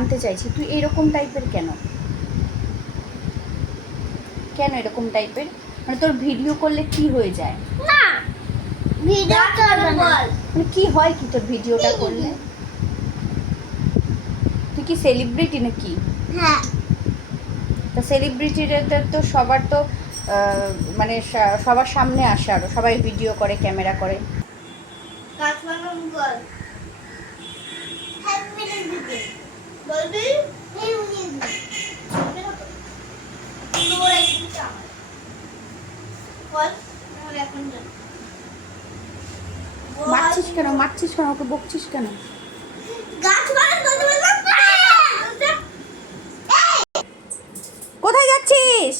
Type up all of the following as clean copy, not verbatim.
জানতে চাইছি তুই এরকম টাইপের কেন কেন এরকম টাইপের, মানে তোর ভিডিও করলে কি হয়ে যায়? না ভিডিও করবে না, মানে কি হয় কি তোর ভিডিওটা করলে? তুই কি সেলিব্রিটি নাকি? হ্যাঁ তা সেলিব্রিটিদের তো সবার তো মানে সবার সামনে আসে, আরো সবাই ভিডিও করে, ক্যামেরা করে। কাজ বানানো বল হ্যাঁ মিনিট দিতে বলবি এই মিনিট তোর একটু চাপ বল আমি এখন যাব মারছিস কেন, মারছিস কেন, ওকে বকছিস কেন? গাছ বানানো করতে বললাম কোথায় যাচ্ছিস?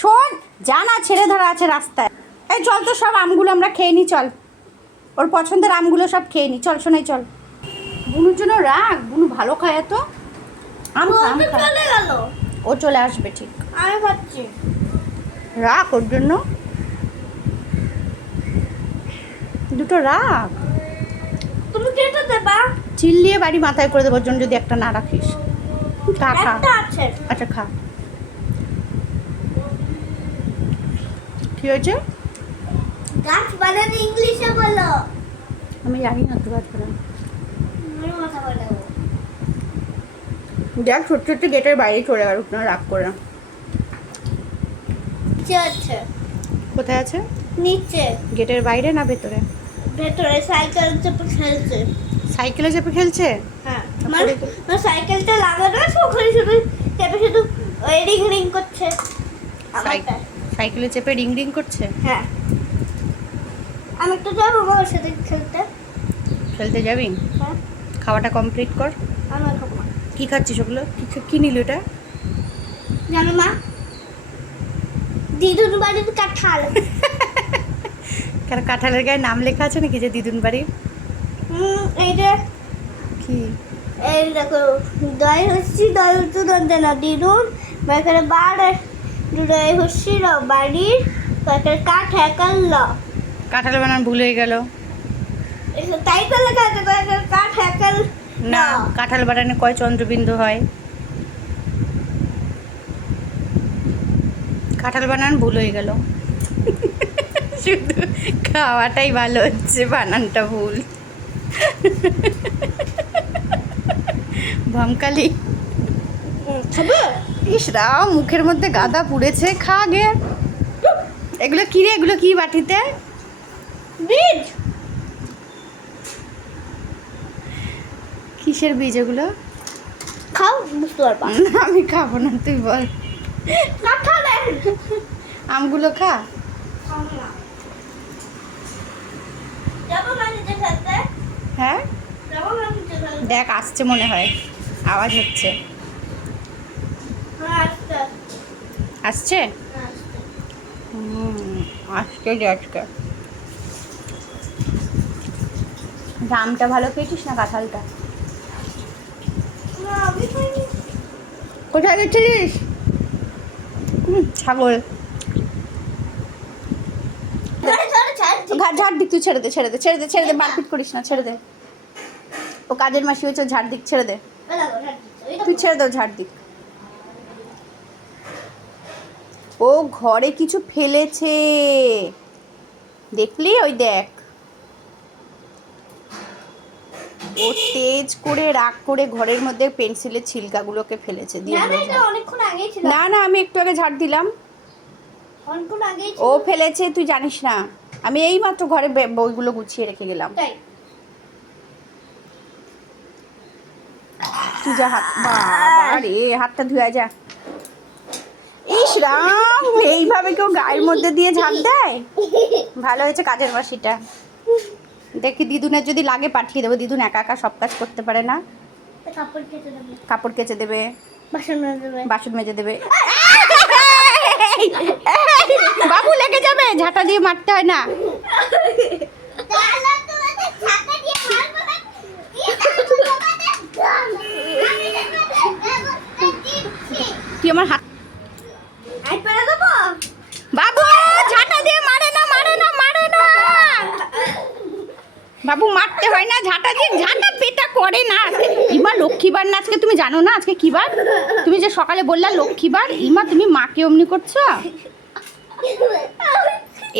শোন, জানা ছেড়ে ধরা আছে রাস্তায়। এই চল তো, সব আমগুলো আমরা খেয়ে নিই, চল ওর পছন্দের আমগুলো সব খেয়ে নিই, চল শোনাই চল। বুনুর জন্য রাখ, বুনু ভালো খায় এত আম, আম খা। চলে গেল ও চলে আসবে ঠিক, আমি খাচ্ছি রাখ ওর জন্য দুটো রাখ। তুমি কেটে দেবা চিল্লিয়ে বাড়ি মাথায় করে দেবো, ওর জন্য যদি একটা না রাখিস। খা খা, একটা আছে আচ্ছা খা। কি হয়েছে? গাছ বানানো ইংলিশে বলো আমি জানি না তো গাছ বানানো। আমি মাথা বানাবো দেখ ছোট ছোট গেটের বাইরে চলে গেল না, রাগ করে না। নিচে আছে কোথায় আছে? নিচে গেটের বাইরে না ভেতরে? ভেতরে সাইকেল চেপে খেলছে সাইকেলে চেপে খেলছে? হ্যাঁ মানে সাইকেলটা লাগানো আছে ওখানে শুধু চেপে শুধু ওই রিং রিং করছে আমারটা সাইকেলে চেপে রিং রিং করছে? হ্যাঁ আমি একটু যাবো ওর সাথে খেলতে খেলতে যাবি? হ্যাঁ খাওয়াটা কমপ্লিট কর। আমি খাবো না কি খাচ্ছিস ওগুলো? কি নিল এটা? জানো মা দিদুর বাড়ির কাঁঠাল কেন কাঁঠালের গায়ে নাম লেখা আছে নাকি যে দিদুন বাড়ির? এই যে কি? এই দেখো দই হচ্ছি দই হচ্ছে দন্দনা দিদুন এখানে বার দই হচ্ছি বাড়ির এখানে কাঠ হ্যাকাল কাঁঠাল বানান ভুল হয়ে গেল। তাই তো লেখা আছে কাঠ হ্যাকাল না, কাঁঠাল বানানে কয় চন্দ্রবিন্দু হয়? কাঁঠাল বানান ভুল হয়ে গেল। শুধু খাওয়াটাই ভালো হচ্ছে, বানানটা ভুল। ভমকালি খাবে ইস রাম, মুখের মধ্যে গাদা পুড়েছে, খা গে। এগুলো কি রে, এগুলো কি বাটিতে? বীজ কিসের বীজ এগুলো? খাও বুঝতে পারবা না, আমি খাবো না, তুই বল। কাঁঠালের আমগুলো খা। যাবো মাঝে খেলতে হ্যাঁ যাবো মাঝে খেলতে দেখ, আসছে মনে হয়, আওয়াজ হচ্ছে। হ্যাঁ আচ্ছা আসছে? আচ্ছা আসছে যে আজকে। আমটা ভালো খেয়েছিস না কাঁঠালটা? না আমি খাইনি কোথায় গেছিলিস? ছাগল। ঝাড় দিক, তুই ছেড়ে দে, ছেড়ে দে, ছেড়ে দে, ছেড়ে দে, মারপিট করিস না, ছেড়ে দে। ও কাজের মাসি হয়েছে, ঝাড় দিক, ছেড়ে দে, তুই ছেড়ে দে, ঝাড় দিক। ও ঘরে কিছু ফেলেছে, দেখলি? ওই দেখ, ও তেজ করে রাগ করে ঘরের মধ্যে পেন্সিলের ছিলকাগুলোকে ফেলেছে দিয়ে না দিল এটা ঝাড়। অনেকক্ষণ আগেই ছিল না না, আমি একটু আগে ঝাড় দিলাম। অনেকক্ষণ আগেই ও ছিল ফেলেছে, তুই জানিস না। আমি এইমাত্র ঘরে বইগুলো গুছিয়ে রেখে গেলাম। তাই তুই যা, হাত, বাবা রে, হাতটা ধুয়ে যা। ইস রাম, এইভাবে কেউ গায়ের মধ্যে দিয়ে ঝাড় দেয়? ভালো হয়েছে কাজের মাসিটা। দেখি দিদুনের যদি লাগে পাঠিয়ে দেবো, দিদুন একা একা সব কাজ করতে পারে না। কাপড় কেটে দেবে কাপড় কেচে দেবে, বাসন মেজে দেবে বাসন মেজে দেবে। বাবু লেগে যাবে, ঝাঁটা দিয়ে মারতে হয় না। তুই আমার হাত, বাবু ঝাঁটা দিয়ে মারে না, মারে না, মারে না। বাবু মারতে হয় না ঝাঁটা দিয়ে, ঝাঁটা পেটা করে না। ইমা লক্ষ্মীবার না আজকে, তুমি জানো না আজকে কি বার? তুমি যে সকালে বললা লক্ষ্মীবার, ইমা তুমি মাকে অমনি করছো?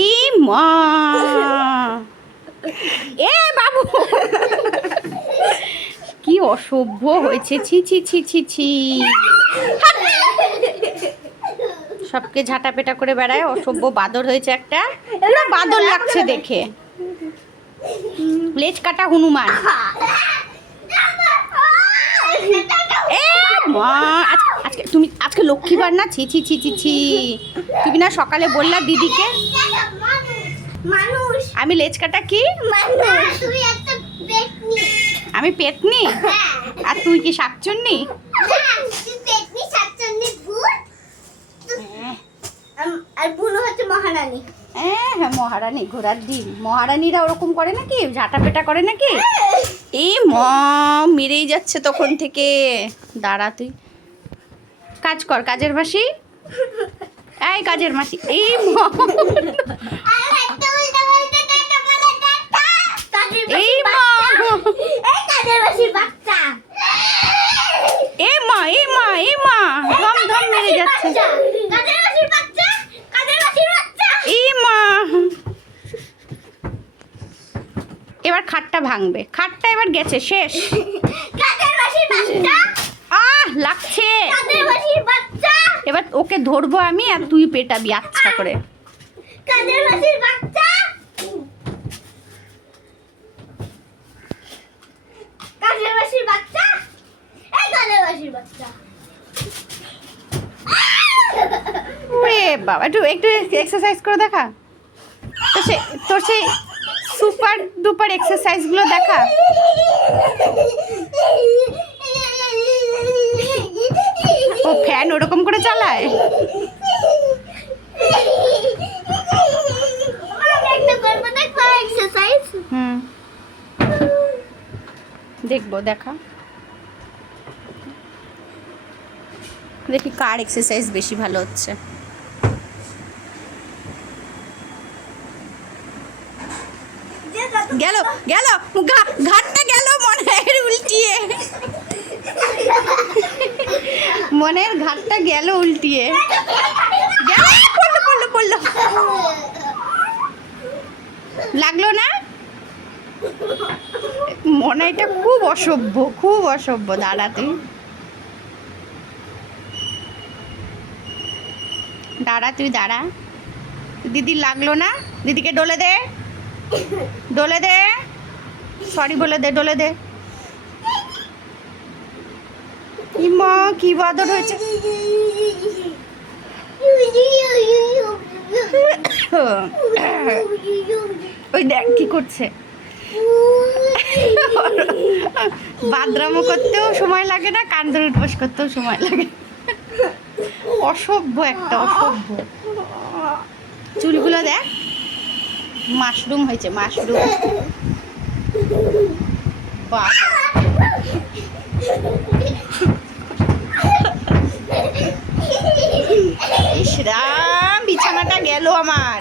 এই মা, এ বাবু কি অসভ্য হয়েছে, ছি ছি ছি ছি ছি। সবকে ঝাঁটাপেটা করে বেড়ায়, অসভ্য বাদর হয়েছে একটা, পুরো বাদর লাগছে দেখে। লেজ কাটা হনুমান। এ মা, আজকে তুমি আজকে লক্ষ্মীবার না? ছি ছি ছি ছি ছি। তুমি না সকালে বললা দিদিকে মানুষ, আমি লেজ কাটা কি? মানুষ, তুমি একটা পেতনি। আমি পেতনি? আর তুই কি শাকচুন্নি? তুই পেতনি, শাকচুন্নি, ভূত। আর বুনু হচ্ছে মহারানী। হ্যাঁ মহারানী, ঘোড়ার ডিম। মহারানীরা ওরকম করে নাকি, ঝাঁটাপেটা করে নাকি? এই মা, মেরেই যাচ্ছে তখন থেকে। দাঁড়া তুই কাজ কর, কাজের মাসি। এই কাজের মাসি, এই মা, এই মা, এই মা, এই মা, এই মা, ধম ধম মেরে যাচ্ছে। এই মা, এবার খাটটা ভাঙবে, খাটটা এবার গেছে, শেষ। আহ লাগছে। এবার ওকে ধরবো আমি, আর তুই পেটাবি আচ্ছা করে। ওরে বাবা, একটু একটু এক্সারসাইজ করে দেখা। তোর সেই সুপার ডুপার এক্সারসাইজগুলো দেখা। ও ফ্যান ওরকম করে চালায়? হুম, দেখবো, দেখা দেখি কার এক্সারসাইজ বেশি ভালো হচ্ছে। গেল গেল, ঘাটটা গেল মনের উল্টিয়ে, মনের ঘাটটা গেল উল্টিয়ে। গেল, পড়লো পড়লো পড়লো। লাগলো না? মনে, এটা খুব অসভ্য, খুব অসভ্য। দাঁড়া তুই, দাঁড়া তুই দাঁড়া। দিদি লাগলো না? দিদিকে ডলে দে, ডলে দে, সরি বলে দে, ডলে দে। মা কি বাদর হয়েছে। ওই দেখ কি করছে। বাদরামো করতেও সময় লাগে না, কান্দর উঠবস করতেও সময় লাগে। অসভ্য একটা, অসভ্য। চুলগুলো দেখ, মাশরুম হয়েছে, মাশরুম। বাহ, ইস রাম, বিছানাটা গেল আমার।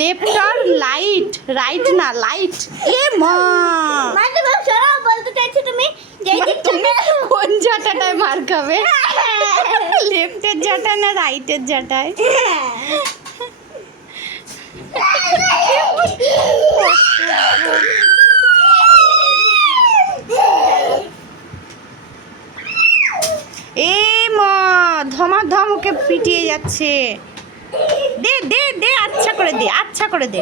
লেফট আর লাইট, রাইট না লাইট। এ মা, বলতে চাইছো তুমি তুমি কোন জাটাটায় মার খাবে? লেফটের জাটা না রাইটের জাটায়? এ মা, ধমাধম ওকে পিটিয়ে যাচ্ছে। দে দে দে, আচ্ছা করে দে, আচ্ছা করে দে।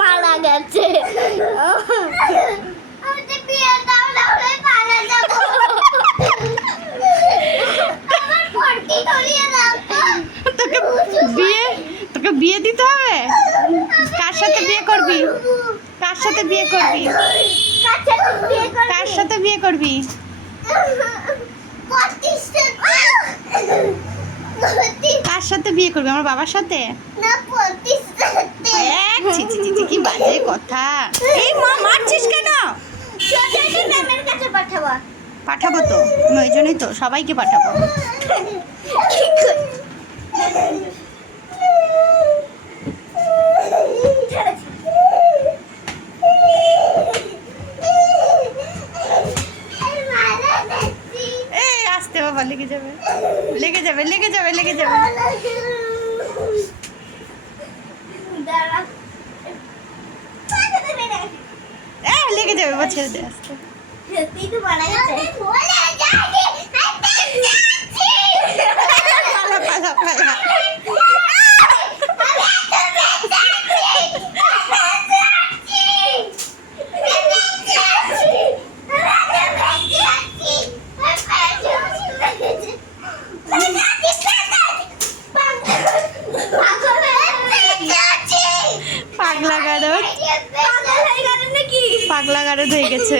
মারা গেছে। আমাকে বিয়ে দাও না হলে মারা যাবো। আমার পট্টি ধরিয়ে দাও তো। তোকে বিয়ে দিতে হবে? কার সাথে বিয়ে করবি? কার সাথে বিয়ে করবি? কার সাথে বিয়ে করবি? কার সাথে বিয়ে করবি? আমার বাবার সাথে? ছি, ছি, ছি, ছি, কি বাজে কথা। এই মা, মারছিস কেন? পাঠাবো তো, আমি ওই জন্যই তো সবাইকে পাঠাবো। এই আসতে বাবা, লেগে যাবে, লেগে যাবে, লেগে যাবে, লেগে যাবে। লেগে যাবে, বা ছেড়ে দে আসতে। পালা, পালা, পালা। পাগলা গারদ হয়ে গেছে।